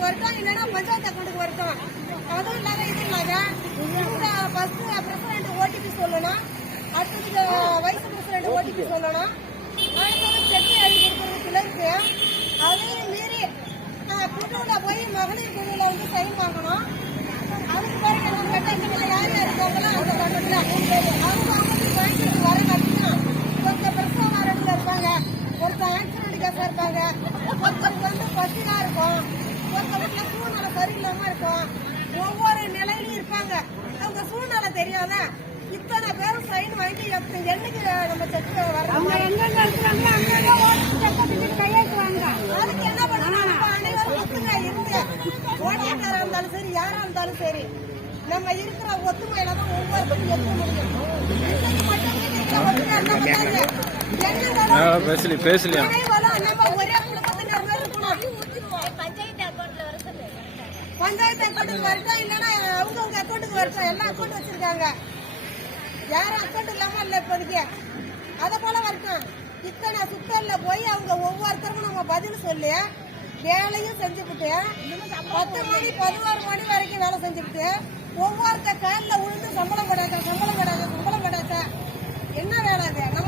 அக்கௌண்ட்டுக்கு வரட்டும், இல்லைன்னா பஞ்சாயத்து அக்கௌண்ட்டுக்கு வரட்டும். அதுவும் இல்லாத இது இல்லாத இவங்க ஃபர்ஸ்ட் பிரசிடென்ட் ஓடிபி சொல்லணும், அடுத்தது வைஸ் பிரசிடென்ட் ஓடிபி சொல்லணும், அடுத்தது செக் எழுதி கொடுக்கறது கிளருக்கு. அதையும் மீறி குழுவுல போய் மகளிர் குழுவுல வந்து சைன் வாங்கணும். அதுக்கு பிறகு என்ன கேட்டா யார் யார் இருக்காங்களோ அந்த பக்கத்துல அவங்க பேங்க்கு வர கட்டணும். கொஞ்சம் பிரசவ வாரத்துல இருப்பாங்க, ஒருத்தர் ஆக்சிடென்ட் கேஸா இருப்பாங்க, ஒருத்தருக்கு வந்து பசியா இருக்கும், ஒருத்தர் வீட்டுல சூழ்நிலை சரியில்லாம இருக்கும். ஒவ்வொரு நிலையிலும் இருப்பாங்க. அவங்க சூழ்நிலை தெரியாத இத்தனை பேரும் சைன் வாங்கி என்னைக்கு நம்ம செக் வரோம் கையெழுத்துவாங்க. அதுக்கு என்ன பண்ணணும்? அனைவரும் ஒத்துமை இருந்து ஓட்டாளராக இருந்தாலும் சரி, யாரா இருந்தாலும் சரி, நம்ம இருக்கிற ஒத்துமையில தான் ஒவ்வொருத்தரும் எத்த முடியும். ஒரே குடும்பத்தினர் மாதிரி இருக்கணும். பஞ்சாயத்து அக்கௌண்ட்டுக்கு வரட்டும், இல்லைன்னா அவங்கவுங்க அக்கௌண்ட்டுக்கு வரட்டும். எல்லா அக்கௌண்ட் வச்சிருக்காங்க, யாரும் அக்கௌண்ட் இல்லாம இல்ல இப்போதைக்கு. அத போல வரட்டும். இத்தனை சுத்தல்ல போய் அவங்க ஒவ்வொருத்தருக்கும் நம்ம பதில் சொல்லி வேலையும் செஞ்சுக்கிட்டு 10 மணி 11 மணி வரைக்கும் வேலை செஞ்சுக்கிட்டு ஒவ்வொருத்த காலில் விழுந்து சம்பளம் படாத என்ன வேலை அது?